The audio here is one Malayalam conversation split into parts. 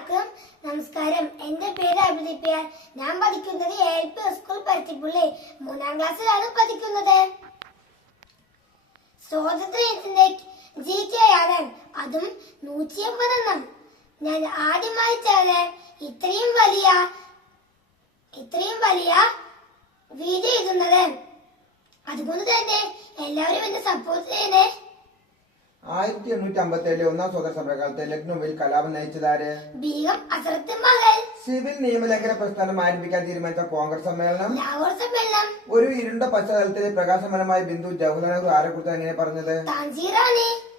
എല്ലാവർക്കും നമസ്കാരം. എന്റെ പേര് അഭിദിപ്യ. ഞാൻ പഠിക്കുന്നത് A L P school Paruthippully. മൂന്നാം ക്ലാസ്സിലാണ് പഠിക്കുന്നത്. സ്വാതന്ത്ര്യത്തിന്റെ ജി കെ ആണ് അതും നൂറ്റി എൺപതെണ്ണം ഞാൻ ആദ്യമായി ആദ്യമായിട്ടാണ് ഇത്രയും വലിയ ഇത്രയും വലിയ വീഡിയോ എഴുതുന്നത് അതുകൊണ്ട് തന്നെ എല്ലാവരും എന്നെ സപ്പോർട്ട് ചെയ്യണേ. ആയിരത്തി എണ്ണൂറ്റി അമ്പത്തി ഏഴിലെ ഒന്നാം സ്വതന്ത്ര സമരകാലത്ത് ലക്നൌവിൽ കലാപം നയിച്ചതാര്? സിവിൽ നിയമലംഘന പ്രസ്ഥാനം ആരംഭിക്കാൻ തീരുമാനിച്ച കോൺഗ്രസ് സമ്മേളനം? ഒരു ഇരുണ്ട പശ്ചാത്തലത്തിൽ പ്രകാശമാനമായ ബിന്ദു ജവഹർലാൽ നെഹ്റു ആരെക്കുറിച്ച് അങ്ങനെ പറഞ്ഞത്?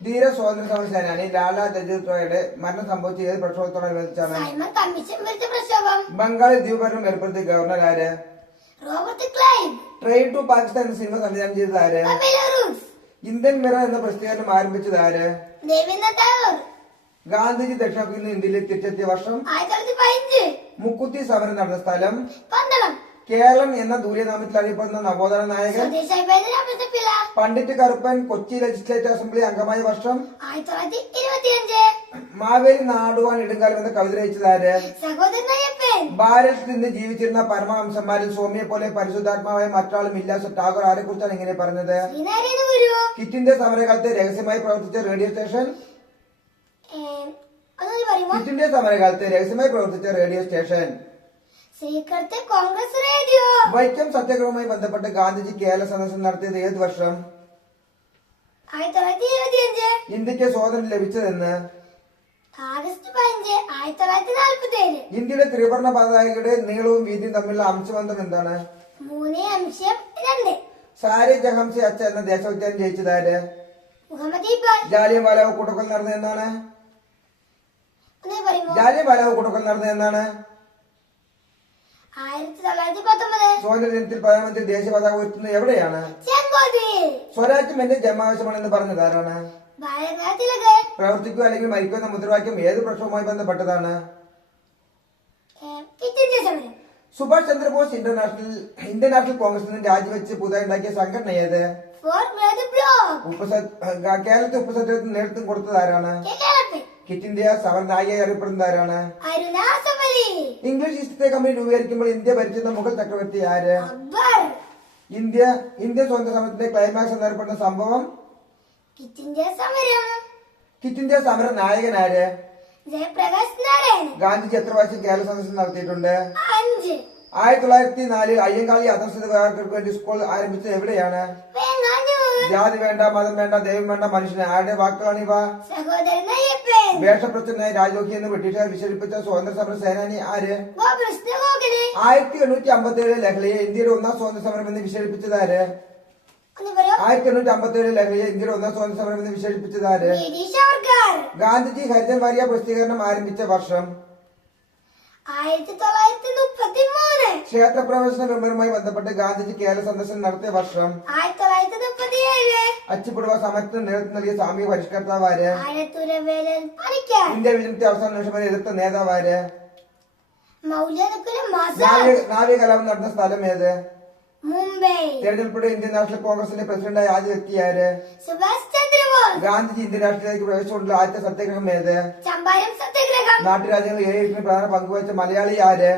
ധീര സ്വാതന്ത്ര്യ സമര സേനാനി ലാലാ ലജിത് റോയുടെ മരണം സംഭവിച്ച ഏത് പ്രക്ഷോഭത്തോടനുബന്ധിച്ചാണ് ബംഗാളിൽ ദ്വീപരണം ഏർപ്പെടുത്തിയ ഗവർണർ ആര്? ട്രെയിൻ ടു പാകിസ്ഥാൻ സിനിമ സംവിധാനം ചെയ്തത് ആര്? ഇന്ത്യൻ മിറ എന്ന പ്രസിദ്ധീകരണം ആരംഭിച്ചത് ആര്? ഗാന്ധിജി ദക്ഷിണാഫ്രിക്കയിൽ നിന്ന് ഇന്ത്യയിലേക്ക് തിരിച്ചെത്തിയ വർഷം മുക്കുത്തി സമരം നടന്ന സ്ഥലം? കേരളം എന്ന ദൂരനാമത്തിൽ അറിയപ്പെടുന്ന നവോത്ഥാന നായകൻ പണ്ഡിറ്റ് കറുപ്പൻ കൊച്ചി ലെജിസ്ലേറ്റീവ് അസംബ്ലി അംഗമായ വർഷം മാവേലി നാടുവാൻ ഇടുങ്കാലം എന്ന കവിത രചിച്ചതാര് ഭാരതത്തിൽ നിന്ന് ജീവിച്ചിരുന്ന പരമഹംസന്മാരിൽ സ്വാമിയെ പോലെ പരിശുദ്ധാത്മാവായ മറ്റാളും ഇല്ലാസ ടാഗോർ ആരെ കുറിച്ചാണ് ഇങ്ങനെ പറഞ്ഞത്? കിറ്റിന്റെ സമരകാലത്ത് രഹസ്യമായി പ്രവർത്തിച്ച റേഡിയോ സ്റ്റേഷൻ? കിറ്റിന്റെ സമരകാലത്ത് രഹസ്യമായി പ്രവർത്തിച്ച റേഡിയോ സ്റ്റേഷൻ? ശ്രീകൃത്ത് കോൺഗ്രസ് റേഡിയോ. വൈക്കം സത്യാഗ്രഹവുമായി ബന്ധപ്പെട്ട് ഗാന്ധിജി കേരള സന്ദർശനം നടത്തിയത് ഏത് വർഷം? ആയിരത്തി തൊള്ളായിരത്തി ഇരുപത്തിയഞ്ച്. ഇന്ത്യയ്ക്ക് സ്വാതന്ത്ര്യം ലഭിച്ചതെന്ന്? ആഗസ്റ്റ് പതിനഞ്ച് ആയിരത്തി തൊള്ളായിരത്തി നാൽപ്പത്തി ഏഴ് ഇന്ത്യയുടെ ത്രിവർണ പതാകയുടെ നീളവും വീതിയും തമ്മിലുള്ള അംശബന്ധം എന്താണ്? മൂന്ന് അംശം രണ്ട്. സാരി ജഹംസി അച്ച എന്ന ദേശവിജ്ഞാനം ജയിച്ചതാര്? മുഹമ്മദ് ഇക്ബാൽ. ജാലിയൻ വാലാവ് കൂട്ടക്കൊല നടന്നത് എന്നാണ് ഒന്ന് പറയുമോ? വാലാവ് കൂട്ടക്കൊല നടന്നത് എന്നാണ് ആയിരത്തി തൊള്ളായിരത്തി ദിനത്തിൽ പ്രധാനമന്ത്രി ദേശീയ പതാക ഉയർത്തുന്നത് എവിടെയാണ്? സ്വരാജ്യം എന്റെ ജന്മാവശ്യമാണെന്ന് പറഞ്ഞത് ആരാണ്? പ്രവർത്തിക്കുക അല്ലെങ്കിൽ മരിക്കുക എന്ന മുദ്രാവാക്യം ഏത് പ്രശ്നവുമായി ബന്ധപ്പെട്ടതാണ്? Subhash Chandra Bose international Indian national കോൺഗ്രസിൽ നിന്ന് രാജിവെച്ച് പുതുതായി ഉണ്ടാക്കിയ സംഘടന ഏത്? കേരളത്തിൽ ഉപ്പ് നേതൃത്വം കൊടുത്തത് ആരാണ്? കിറ്റ് ഇന്ത്യ സമരനായികയായി അറിയപ്പെടുന്നത് ആരാണ്? ഇംഗ്ലീഷ് ഈസ്റ്റ് ഇന്ത്യ കമ്പനി രൂപീകരിക്കുമ്പോൾ ഇന്ത്യ ഭരിച്ചിരുന്ന മുഗൾ ചക്രവർത്തി ആര്? ഇന്ത്യ ഇന്ത്യ സ്വതന്ത്ര സമരത്തിന്റെ ക്ലൈമാക്സ് എന്നറിയപ്പെടുന്ന സംഭവം? കിറ്റ് ഇന്ത്യ സമരം. നായകൻ ആര്? ഗാന്ധിജി എത്ര പ്രാവശ്യം കേരള സന്ദർശനം നടത്തിയിട്ടുണ്ട്. ആയിരത്തി തൊള്ളായിരത്തി നാലിൽ അയ്യങ്കാളി അധസ്ഥിതർക്ക് വേണ്ടി സ്കൂൾ ആരംഭിച്ചത് എവിടെയാണ്? ജാതി വേണ്ട മതം വേണ്ട ദൈവം വേണ്ട മനുഷ്യനെ ആരുടെ വാക്കുകളാണ് ഇവ? വേഷപ്രച്ഛനായ രാജോഹി എന്ന് ബ്രിട്ടീഷുകാർ വിശേഷിപ്പിച്ച സ്വാതന്ത്ര്യ സമര സേനാനി ആര്? ആയിരത്തി എണ്ണൂറ്റി അമ്പത്തി ഏഴ് ലഹളയെ ഇന്ത്യയുടെ ഒന്നാം സ്വാതന്ത്ര്യ സമരം എന്ന് വിശേഷിപ്പിച്ചത് ആര്? ആയിരത്തി എണ്ണൂറ്റി അമ്പത്തി ഏഴ് ലഹളയെ ഇന്ത്യയുടെ ഒന്നാം സ്വാതന്ത്ര്യ സമരം എന്ന് വിശേഷിപ്പിച്ചത് ആര്? ഗാന്ധിജി ഹരിജൻ വാരിയ പ്രസിദ്ധീകരണം ആരംഭിച്ച വർഷം ആയിരത്തി തൊള്ളായിരത്തി മുപ്പത്തി മൂന്ന് ക്ഷേത്രപ്രവേശന വിളംബരവുമായി ബന്ധപ്പെട്ട് ഗാന്ധിജി കേരള സന്ദർശനം നടത്തിയ വർഷം ആയിരത്തി തൊള്ളായിരത്തി മുപ്പത്തി ഏഴ് അച്ചുപുടുവ സമരത്തിന് നേതൃത്വം നൽകിയ സ്വാമി പരിഷ്കർത്താവ് പണിക്കർ ഇന്ത്യ വിജയത്തെ അവസാന നിമിഷം വരെ എതിർത്ത നേതാവ് നാവിക നാവിക കലാപം നടന്ന സ്ഥലം ഏത്? മുംബൈ. തെരഞ്ഞെടുപ്പ് ഇന്ത്യൻ നാഷണൽ കോൺഗ്രസിന്റെ പ്രസിഡന്റായ ആദ്യ വ്യക്തി ആര്? സുഭാഷ് ചന്ദ്രബോസ്. ഗാന്ധിജി ഇന്ത്യൻ രാഷ്ട്രീയത്തിലേക്ക് പ്രവേശിച്ചുകൊണ്ടുള്ള ആദ്യത്തെ സത്യാഗ്രഹം ഏത്? ചമ്പാരം സത്യാഗ്രഹം. നാട്ടുരാജ്യങ്ങൾ ഏഴിന് പ്രധാന പങ്കുവച്ച മലയാളി ആര്?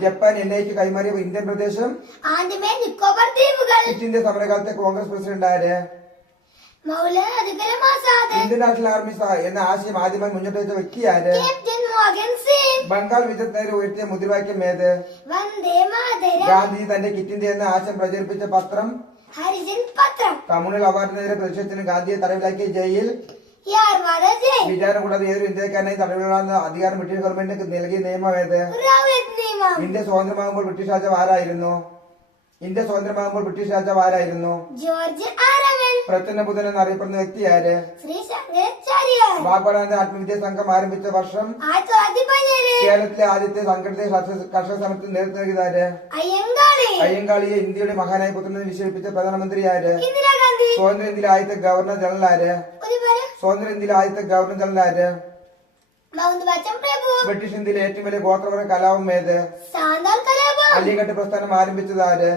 ജപ്പാൻ എൻ ഐക്ക് കൈമാറിയ ഇന്ത്യൻ പ്രദേശം? ആദ്യമേ നിക്കോബാർ ദ്വീപുകൾ. ഇന്ത്യൻ ഇന്ത്യ സമരകാലത്തെ കോൺഗ്രസ് പ്രസിഡന്റ് ആര്? ഇന്ത്യൻ നാഷണൽ ആർമി സഹായി എന്ന ആശയം ആദ്യമായി മുന്നോട്ട് വെച്ച വ്യക്തി ആര്? ക്യാപ്റ്റൻ സിംഗ്. ബംഗാൾ വിജയത്തിനെതിരെ ഉയർത്തിയ മുദ്രാവാക്യം ഏത്? ഗാന്ധിജി തന്റെ കിറ്റ് ഇന്ത്യ എന്ന ആശയം പ്രചരിപ്പിച്ച പത്രം? കമ്മ്യൂണൽ അവാർഡിനെതിരെ പ്രതിഷേധത്തിന് ഗാന്ധിയെ തടവിലാക്കിയ ജയിൽ? വിചാരം കൂടാതെ ഏതൊരു ഇന്ത്യക്കാരനെയും തടവിലാണെന്ന് അധികാരം ബ്രിട്ടീഷ് ഗവൺമെന്റിന് നൽകിയ നിയമം ഏത്? ഇന്ത്യ സ്വതന്ത്രമാകുമ്പോൾ ബ്രിട്ടീഷ് രാജാവ് ആരായിരുന്നു? ഇന്ത്യ സ്വതന്ത്രമാകുമ്പോൾ ബ്രിട്ടീഷ് രാജാവ് ആരായിരുന്നു? ജോർജ് പ്രച്ഛന്ന ബുധൻ എന്നറിയപ്പെടുന്ന വ്യക്തി ആര്? ശ്രീ ആത്മവിദ്യ സംഘം ആരംഭിച്ച വർഷം കേരളത്തിലെ ആദ്യത്തെ സംഘടിത കർഷക- സമരത്തിൽ സമരത്തിന് നേതൃത്വം നൽകിയത് ആര്? അയ്യങ്കാളിയെ ഇന്ത്യയുടെ മഹാനായ പുത്രനെ വിശേഷിപ്പിച്ച പ്രധാനമന്ത്രി ആര്? സ്വതന്ത്ര ഇന്ത്യയിലെ ആദ്യത്തെ ഗവർണർ ജനറൽ ആര്? സ്വതന്ത്ര ഇന്ത്യയിലെ ആദ്യത്തെ ഗവർണർ ജനറൽ ആര്? ബ്രിട്ടീഷ് ഇന്ത്യയിലെ ഏറ്റവും വലിയ ഗോത്രവർഗ കലാപം ഏത്? അലിഘട്ട് പ്രസ്ഥാനം ആരംഭിച്ചത് ആര്?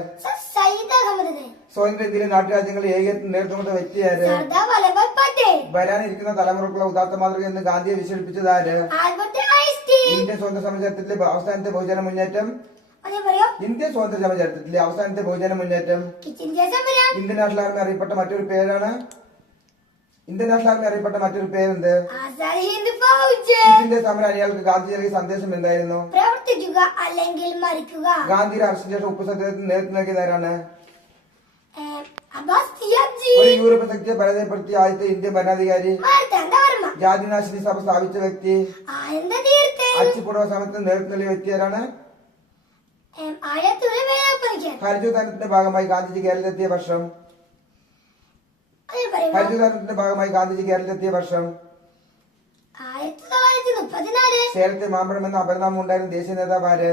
സർ സയ്യിദ് അഹമ്മദ് സ്വതന്ത്ര ഇന്ത്യയിലെ നാട്ടുരാജ്യങ്ങളിൽ ഏകത്വം നേതൃത്വം കൊടുത്ത വ്യക്തി ആര്? സർദാർ വല്ലഭായ് പട്ടേൽ. വരാനിരിക്കുന്ന തലമുറക്കുള്ള ഉദാത്ത മാതൃക എന്ന് ഗാന്ധിയെ വിശേഷിപ്പിച്ചത് ആര്? ആൽബർട്ട് ഇന്ത്യൻ സ്വാതന്ത്ര്യ സമര ചരിത്രത്തിലെ അവസാനത്തെ ബഹുജന മുന്നേറ്റം? ഇന്ത്യൻ സ്വാതന്ത്ര്യ സമര ചരിത്രത്തിലെ അവസാനത്തെ ബഹുജന മുന്നേറ്റം? ഇന്ത്യൻ നാഷണൽ ആർമി അറിയപ്പെട്ട മറ്റൊരു പേരാണ്? ഇന്ത്യൻ നാഷണൽ ആർമി അറിയപ്പെട്ട മറ്റൊരു പേരെന്ത്? ഇതിന്റെ സമര അണികൾക്ക് ഗാന്ധി നൽകിയ സന്ദേശം എന്തായിരുന്നു? പ്രവർത്തിക്കുക അല്ലെങ്കിൽ മരിക്കുക. ഗാന്ധിയുടെ അറസ്റ്റിന് ശേഷം ഉപ്പ് സത്യത്തിന് നേതൃത്വം നൽകിയതാരാണ് ഒരു യൂറോപ്യൻ ശക്തിയെ പരാജയപ്പെടുത്തിയ ആദ്യത്തെ ഇന്ത്യൻ ഭരണാധികാരി ജാതിനാശിനി സഭ സ്ഥാപിച്ച വ്യക്തി. സമയത്ത് അച്ചുപൂർവ നേതൃത്വം നൽകിയ ഏം, ആഴത്തുള്ള വേദപ്പനിക്കൻ ഭാഗമായി ഗാന്ധിജി കേരളത്തിലെത്തിയ വർഷം. അതേ ഭാഗമായി ഗാന്ധിജി കേരളത്തിലെത്തിയ വർഷം. സേലത്തെ മാമ്പഴം എന്ന അപരനാമം ഉണ്ടായിരുന്ന ദേശീയ നേതാവ് ആര്?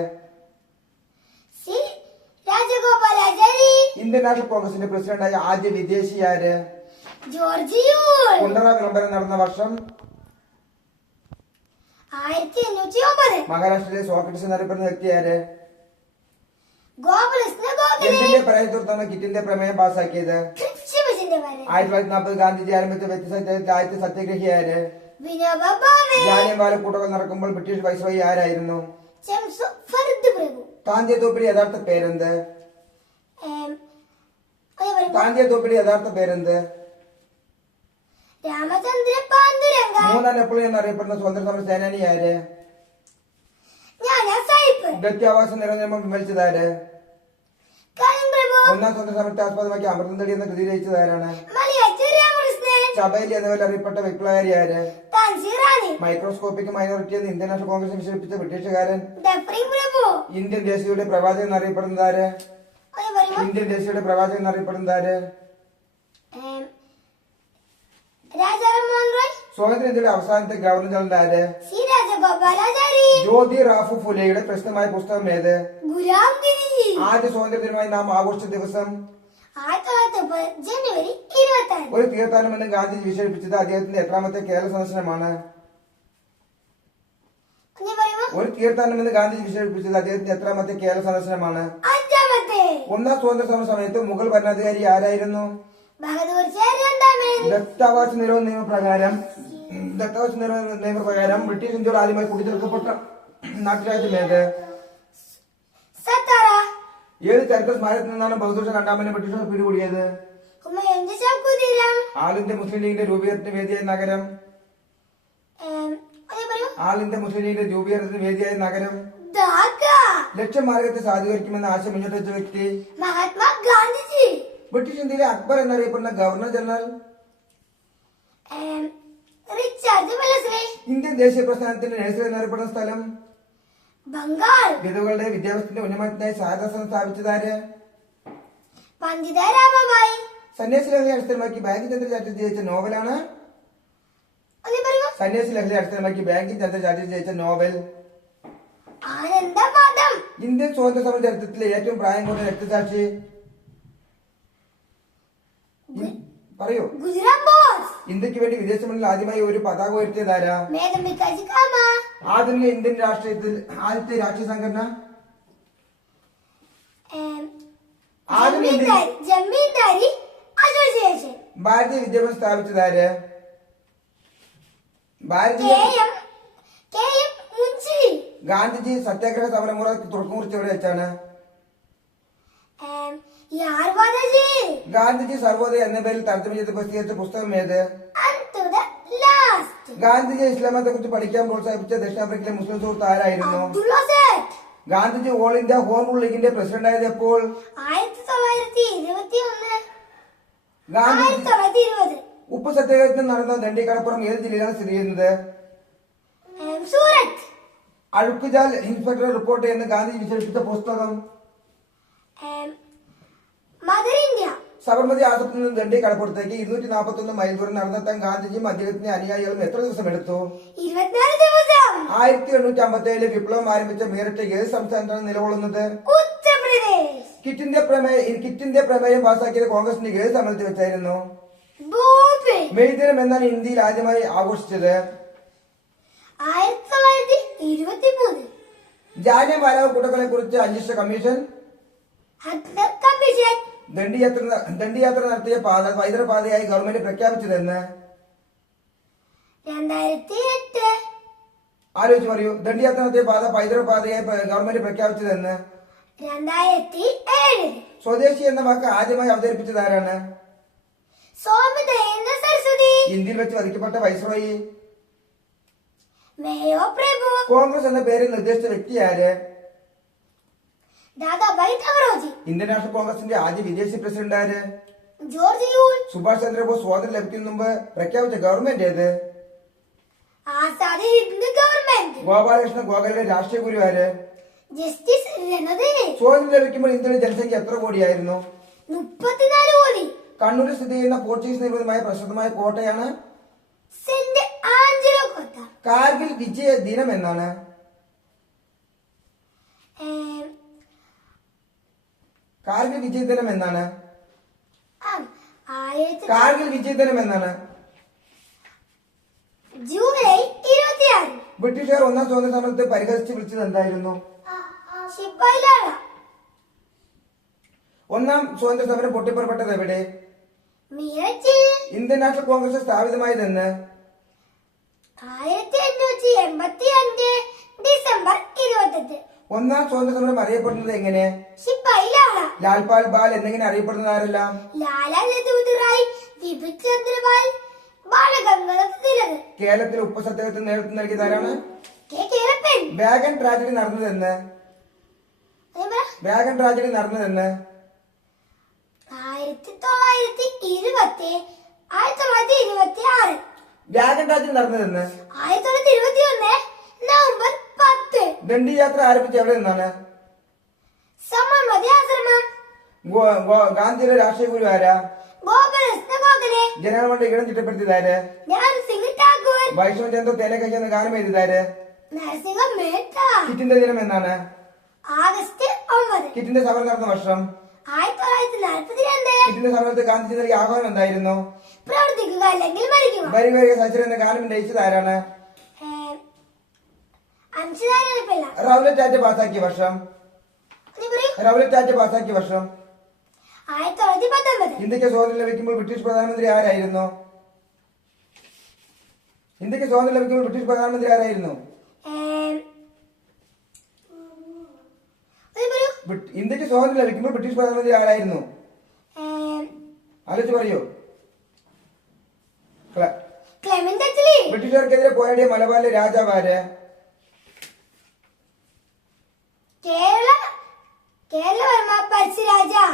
ഇന്ത്യൻ നാഷണൽ കോൺഗ്രസിന്റെ പ്രസിഡന്റായ ആദ്യ വിദേശി ആര്? കുണ്ടറ വിളംബരം നടന്ന വർഷം മഹാരാഷ്ട്രയിലെ സോക്രട്ടിസ് എന്നറിയപ്പെടുന്ന വ്യക്തി ആര്? എന്തിന്റെ പരാജയത്തോർത്താണ് കിറ്റിന്റെ പ്രമേയം പാസാക്കിയത്? ആയിരത്തി തൊള്ളായിരത്തി നാൽപ്പത് ഗാന്ധിജി ആരംഭിച്ച വ്യക്തി ആദ്യത്തെ സത്യഗ്രഹി ആര്? ജാലിയൻവാല കൂട്ടങ്ങൾ നടക്കുമ്പോൾ ബ്രിട്ടീഷ് വൈസ്രോയി ആരായിരുന്നു? താന്തിയ തോപ്പിടി യഥാർത്ഥ പേരെന്ത്? താന്തിയ തോപ്പിടി യഥാർത്ഥ പേരെന്ത്? രാമചന്ദ്ര പാണ്ഡുരംഗ. മൂന്നാം നെപ്പോളിയൻ എന്നറിയപ്പെടുന്ന സ്വാതന്ത്ര്യ സമര സേനാനി ആര്? വിമർശിച്ചതാര് കാലം പ്രഭു. ഒന്നാം സ്വന്തം സമരത്തെ ആസ്പദമാക്കി അമൃതം തടി എന്ന കൃതി രചിച്ചതാരാണ് ആരാണ്? ചബേലി എന്നിവരെ എന്നിവരിൽ അറിയപ്പെട്ട വിപ്ലവകാരി ആര്? മൈക്രോസ്കോപ്പിക് മൈനോറിറ്റി എന്ന് ഇന്ത്യൻ നാഷണൽ കോൺഗ്രസ് വിശേഷിപ്പിച്ച ബ്രിട്ടീഷുകാരൻ ഇന്ത്യൻ ദേശീയയുടെ പ്രവാചകൻ എന്നറിയപ്പെടുന്നത് ആര്? ഇന്ത്യൻ ദേശീയയുടെ പ്രവാചകൻ എന്നറിയപ്പെടുന്നത് ആര്? സ്വാതന്ത്ര്യത്തിന്റെ അവസാനത്തെ ഗവർണർ ജനറൽ ആര്? ജ്യോതി റാഫു ഫുലെയുടെ പ്രശ്നമായ പുസ്തകം ഏത്? ആദ്യ സ്വാതന്ത്ര്യ നാം ആഘോഷിച്ച ദിവസം? ജനുവരി ഒരു തീർത്ഥാടനമെന്ന് ഗാന്ധിജി വിശേഷിപ്പിച്ചത് അദ്ദേഹത്തിന്റെ എത്രാമത്തെ കേരള സന്ദർശനമാണ്? അതേ കീർത്തനം എന്ന് ഗാന്ധിജി വിശേഷിപ്പിച്ചത് അദ്ദേഹത്തിന്റെ എത്രാമത്തെ കേരള സന്ദർശനമാണ്? ഒന്നാം സ്വാതന്ത്ര്യ സമര സമയത്ത് മുഗൾ ഭരണാധികാരി ആരായിരുന്നു? ദത്താവാസ നിരോധന നിയമപ്രകാരം ദത്താവാസ നിരോധന നിയമപ്രകാരം ബ്രിട്ടീഷ് ഇന്ത്യയോട് ആദ്യമായി കൂട്ടിച്ചേർക്കപ്പെട്ട നാട്ടുരാജ്യമേത് ഏത്? ചരിത്ര സ്മാരകത്തിൽ നിന്നാണ് ബഹദൂർ ഷാ രണ്ടാമനെ ബ്രിട്ടീഷുകാർ പിടികൂടിയത്? ആദ്യത്തെ മുസ്ലിം ലീഗിന്റെ രൂപീകരണത്തിന് വേദിയായ നഗരം? ആൾ ഇന്ത്യ മുസ്ലിം ലീഗിന്റെ രൂപീകരണത്തിന് വേദിയായ നഗരം ലക്ഷ്യമാർഗത്തെ സാധൂകരിക്കുമെന്ന ആശയം മുന്നോട്ട് വെച്ച വ്യക്തി മഹാത്മാ ഗാന്ധിജി. ബ്രിട്ടീഷ് ഇന്ത്യയിലെ അക്ബർ എന്നറിയപ്പെടുന്ന ഗവർണർ ജനറൽ ഇന്ത്യൻ ദേശീയ പ്രസ്ഥാനത്തിന്റെ നഴ്സറി എന്നറിയപ്പെടുന്ന സ്ഥലം ബംഗാൾ. വിധവകളുടെ വിദ്യാഭ്യാസത്തിന്റെ ഉന്നമനത്തിനായി സഹായദാസം സ്ഥാപിച്ചതാര് സന്യാസി അടിസ്ഥാനമാക്കി ബാങ്കിംഗ് ചന്ദ്ര ചാറ്റർജി ജയിച്ച നോവലാണ് സന്യാസി ലഹരി അടിസ്ഥാനമാക്കി ബാങ്കിൽ ചന്ദ്ര ചാർജിൽ ജയിച്ച നോവൽ. ഇന്ത്യൻ സ്വാതന്ത്ര്യ സമര ചരിത്രത്തിലെ ഏറ്റവും പ്രായം കുറഞ്ഞ രക്തസാക്ഷി. പറയൂ. ഇന്ത്യയ്ക്ക് വേണ്ടി വിദേശമണ്ണിൽ ആദ്യമായി ഒരു പതാക ഉയർത്തിയത് ആരാ? ആധുനിക ഇന്ത്യൻ രാഷ്ട്രീയത്തിൽ ആദ്യത്തെ രാഷ്ട്രീയ സംഘടന? ഭാരതീയ വിദ്യാഭ്യാസം സ്ഥാപിച്ചതാര് ഭാരതീയ ഗാന്ധിജി സത്യാഗ്രഹ സമരമുറ തുടക്കം കുറിച്ച് എവിടെ വെച്ചാണ്? ഗാന്ധിജി സർവോദയ എന്ന പേരിൽ തർജമ ചെയ്ത് പ്രസിദ്ധീകരിച്ച പുസ്തകം ഏത്? ഗാന്ധിജി ഇസ്ലാമത്തെ കുറിച്ച് പഠിക്കാൻ പ്രോത്സാഹിപ്പിച്ച ദക്ഷിണാഫ്രിക്കയിലെ മുസ്ലിം സുഹൃത്ത് ആരായിരുന്നു? Gandhiji all India home rule ലീഗിന്റെ പ്രസിഡന്റ് ആയത് എപ്പോൾ? ആയിരത്തി തൊള്ളായിരത്തി ഇരുപത്തി ഒന്ന് ഗാന്ധിജി ആയിരത്തി തൊള്ളായിരത്തി ഇരുപത്. ഉപ്പ് സത്യാഗ്രഹത്തിൽ നടന്ന ദണ്ഡി കടപ്പുറം ഏത് ജില്ലയിലാണ് സ്ഥിതി ചെയ്യുന്നത്? അഴുക്കുചാൽ ഇൻസ്പെക്ടർ റിപ്പോർട്ട് എന്ന് ഗാന്ധി വിശേഷിപ്പിച്ച പുസ്തകം? സബർമതി ആശ്രമത്തിൽ നിന്ന് ദണ്ഡി കടപ്പുറത്തേക്ക് ഇരുന്നൂറ്റി നാൽപ്പത്തി ഒന്ന് മൈൽ ദൂരം നടന്നെത്താൻ ഗാന്ധിജിയും അദ്ദേഹത്തിന്റെ അനുയായികളും എത്ര ദിവസം എടുത്തു? ആയിരത്തി എണ്ണൂറ്റി അമ്പത്തി ഏഴിലെ വിപ്ലവം ആരംഭിച്ച മീററ്റ് ഏത് സംസ്ഥാനത്താണ് നിലകൊള്ളുന്നത്? കിറ്റിന്റെ കിറ്റ് പ്രമേയം കിറ്റിന്റെ പ്രമേയം പാസാക്കിയത് കോൺഗ്രസിന്റെ ഏത് സമരത്തിൽ വെച്ചായിരുന്നു? മെയ് ദിനം എന്നാണ് ഇന്ത്യയിൽ ആദ്യമായി ആഘോഷിച്ചത്. ആയിരത്തി തൊള്ളായിരത്തി ഇരുപത്തി മൂന്ന് ജാലിയൻ വാലാബ് കൂട്ടക്കൊലയെ കുറിച്ച് അന്വേഷിച്ച കമ്മീഷൻ ദണ്ഡിയാത്ര ദണ്ഡിയാത്ര നടത്തിയ പാത പൈതൃകപാതയായി ഗവൺമെന്റ് പ്രഖ്യാപിച്ചതെന്ന് രണ്ടായിരത്തി എട്ട് ആലോചിച്ച് പറയൂ. ദണ്ഡിയാത്ര നടത്തിയ പാത പൈതൃക പാതയായി ഗവൺമെന്റ് പ്രഖ്യാപിച്ചതെന്ന് രണ്ടായിരത്തി സ്വദേശി എന്ന വാക്ക് ആദ്യമായി അവതരിപ്പിച്ചത് ആരാണ്? ഇന്ത്യയിൽ വെച്ച് വധിക്കപ്പെട്ട വൈസ്രോയി? കോൺഗ്രസ് എന്ന പേരിൽ നിർദ്ദേശിച്ച വ്യക്തി ആര്? ഇന്ത്യൻ നാഷണൽ കോൺഗ്രസിന്റെ ആദ്യ വിദേശി പ്രസിഡന്റ് ആര്? ജോർജ് സുഭാഷ് ചന്ദ്രബോസ് സ്വാതന്ത്ര്യം ലഭിക്കുന്നതിന് മുമ്പ് പ്രഖ്യാപിച്ച ഗവൺമെന്റ് ഏത്? ഗോപാലകൃഷ്ണ ഗോഖലയുടെ രാഷ്ട്രീയ ഗുരു ആര്? ജസ്റ്റിസ് സ്വാതന്ത്ര്യം ലഭിക്കുമ്പോൾ ഇന്ത്യയുടെ ജനസംഖ്യ എത്ര കോടിയായിരുന്നു? മുപ്പത്തിനാല് കോടി. കണ്ണൂരിൽ സ്ഥിതി ചെയ്യുന്ന പോർച്ചുഗീസ് നിർമ്മിതമായ പ്രശസ്തമായ കോട്ടയാണ്? സെന്റ് ആഞ്ചലോ കോട്ട. കാർഗിൽ വിജയ ദിനം എന്നാണ്? കാർഗിൽ വിജയ ദിനം എന്നാണ്? കാർഗിൽ വിജയ ദിനം എന്നാണ്? ജൂലൈ ഇരുപത്തിയാറ്. ബ്രിട്ടീഷുകാർ ഒന്നാം സ്വാതന്ത്ര്യ സമരത്തെ പരിഹസിച്ച് വിളിച്ചത് എന്തായിരുന്നു? ഒന്നാം സ്വാതന്ത്ര്യ സമരം പൊട്ടിപ്പുറപ്പെട്ടത് എവിടെ? ഇന്ത്യൻ നാഷണൽ കോൺഗ്രസ് സ്ഥാപിതമായതെന്ന് ആയിരത്തി എണ്ണൂറ്റി എൺപത്തി അഞ്ച് ഡിസംബർ ഇരുപത്തെട്ട്. ഒന്നാം സ്വാതന്ത്ര്യ സമരം അറിയപ്പെടുന്നത് എങ്ങനെ? ലാൽപാൽ ബാൽ എന്നിങ്ങനെ അറിയപ്പെടുന്നത് ആരെല്ലാം? ലാല ലജപതി റായ് വിപിൻ ചന്ദ്രപാൽ ബാലഗംഗാധര തിലക് കേരളത്തിൽ ഉപ്പ് സത്യാഗ്രഹത്തിന് നേതൃത്വം നൽകിയത് ആരാണ്? വാഗൻ ട്രാജഡി നടന്നതെന്ന്? വാഗൻ ട്രാജഡി നടന്നതെന്ന്? ആയിരത്തി തൊള്ളായിരത്തി ഇരുപത്തി ആയിരത്തി തൊള്ളായിരത്തി ഇരുപത്തി ആറ് നടന്നതെന്ന് ആയിരത്തി തൊള്ളായിരത്തി ഇരുപത്തി ഒന്ന് നവംബർ പത്ത്. ദണ്ഡി യാത്ര ആരംഭിച്ച എവിടെ നിന്നാണ്? സമ്മതി ആശ്രമം. ഗോ- ഗോ- ഗാന്ധിയുടെ രാഷ്ട്രീയ ഗുരു ആരാ? ഗോഖലെ ജനങ്ങളുടെ ഇടം ചിട്ടപ്പെടുത്തിയതാര്? സിംഗ് ടാഗോർ. വൈഷ്ണവ ചന്ദ്ര തേനക്കൈ എന്ന ഗാനം എഴുതിയതാര്? നരസിംഹ മേത്ത. കിറ്റിന്റെ ദിനം എന്നാണ്? ആഗസ്റ്റ് ഒമ്പത്. കിറ്റിന്റെ സമരം നടന്ന വർഷം? ആയിരത്തി തൊള്ളായിരത്തി നാൽപ്പത്തി രണ്ട് കിറ്റിന്റെ സമരത്ത് ഗാന്ധിജി നൽകിയ ആഹ്വാനം എന്തായിരുന്നു? പ്രവർത്തിക്കുക അല്ലെങ്കിൽ മരിക്കുക. വരി വരിക സച്ചിൻ എന്ന ഗാനം രചിച്ചത് ആരാണ്? അംശനാരായണ പിള്ള. റൗലറ്റ് ആറ്റ് പാസാക്കിയ വർഷം? റൗലറ്റ് ആറ്റ് പാസാക്കിയ വർഷം? ആയിരത്തി തൊള്ളായിരത്തി പത്തൊമ്പത് ഇന്ത്യയ്ക്ക് സ്വാതന്ത്ര്യം ലഭിക്കുമ്പോൾ ബ്രിട്ടീഷ് പ്രധാനമന്ത്രി ആരായിരുന്നു? ഇന്ത്യയ്ക്ക് സ്വാതന്ത്ര്യം ലഭിക്കുമ്പോൾ ബ്രിട്ടീഷ് പ്രധാനമന്ത്രി ആരായിരുന്നു ഏം, നീ പറയൂ ബ്രിട്ട്- ഇന്ത്യയ്ക്ക് സ്വാതന്ത്ര്യം ലഭിക്കുമ്പോൾ ബ്രിട്ടീഷ് പ്രധാനമന്ത്രി ആരായിരുന്നു? ആലോചിച്ച് പറയൂ. ബ്രിട്ടീഷുകാർക്കെതിരെ പോരാടിയ മലബാറിലെ രാജാവ് ആര്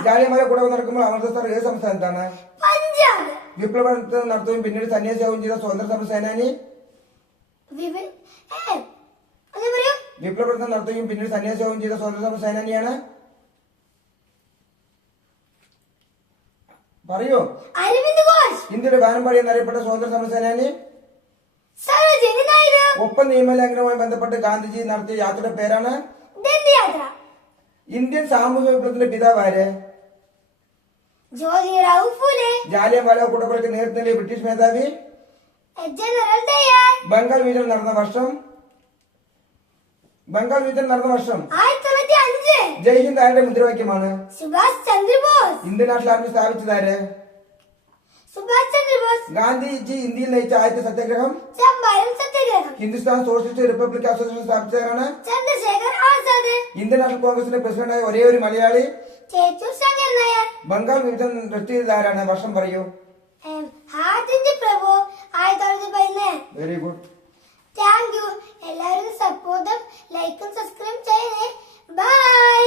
ജാലിയന്മാരെ കൂടെ നടക്കുമ്പോൾ അമൃതസർ ഏത് സംസ്ഥാനത്താണ് വിപ്ലവം നടത്തുകയും പിന്നീട് സന്യാസിയാവുകയും ചെയ്ത സ്വതന്ത്ര സമര സേനാനി? നീ പറയൂ വിപ്ലവം നടത്തുകയും പിന്നീട് സന്യാസിയാവുകയും ചെയ്ത സ്വാതന്ത്ര്യ സേനാനിയാണ്. പറയൂ. അരവിന്ദ് ഘോഷ്. ഇന്ത്യയുടെ ഗാനമ്പാടി എന്നറിയപ്പെട്ട സ്വാതന്ത്ര്യ സമര സേനാനി. ഒപ്പം നിയമലംഘനവുമായി ബന്ധപ്പെട്ട് ഗാന്ധിജി നടത്തിയ യാത്രയുടെ പേരാണ്? ഇന്ത്യൻ സാമൂഹ്യ വിപ്ലവത്തിന്റെ പിതാവ് ഫുലെ ജാലിയൻവാല കൂട്ടക്കൊലയ്ക്ക് നേതൃത്വം നൽകിയ ബ്രിട്ടീഷ് മേധാവി. ജനറൽ ബംഗാൾ വിജയം നടന്ന വർഷം ബംഗാൾ യുദ്ധം നടന്ന വർഷം ജയ് ഹിന്ദ് ആരുടെ മുദ്രാവാക്യമാണ്. Subhash Chandra Bose. Indian national army സ്ഥാപിച്ചതാര് Subhash Chandrabose. Gandhiji ഇന്ത്യയിൽ നയിച്ച ആദ്യത്തെ സത്യാഗ്രഹം? ഹിന്ദുസ്ഥാൻ സോഷ്യലിസ്റ്റ് റിപ്പബ്ലിക് അസോസിയേഷൻ സ്ഥാപിച്ചതാണ് ചന്ദ്രശേഖർ ആസാദ്. ഇന്ത്യൻ നാഷണൽ കോൺഗ്രസിന്റെ പ്രസിഡന്റായ ഒരേ ഒരു മലയാളി? ബംഗാൾ യുദ്ധം വിഭജനം നടത്തിയതാരാണ് വർഷം പറയൂ. പ്രഭു. ആയിരത്തി തൊള്ളായിരത്തി പതിനേഴ് വെരി ഗുഡ് എല്ലാവരും സപ്പോർട്ടും ലൈക്കും സബ്സ്ക്രൈബ് ചെയ്യണേ. ബൈ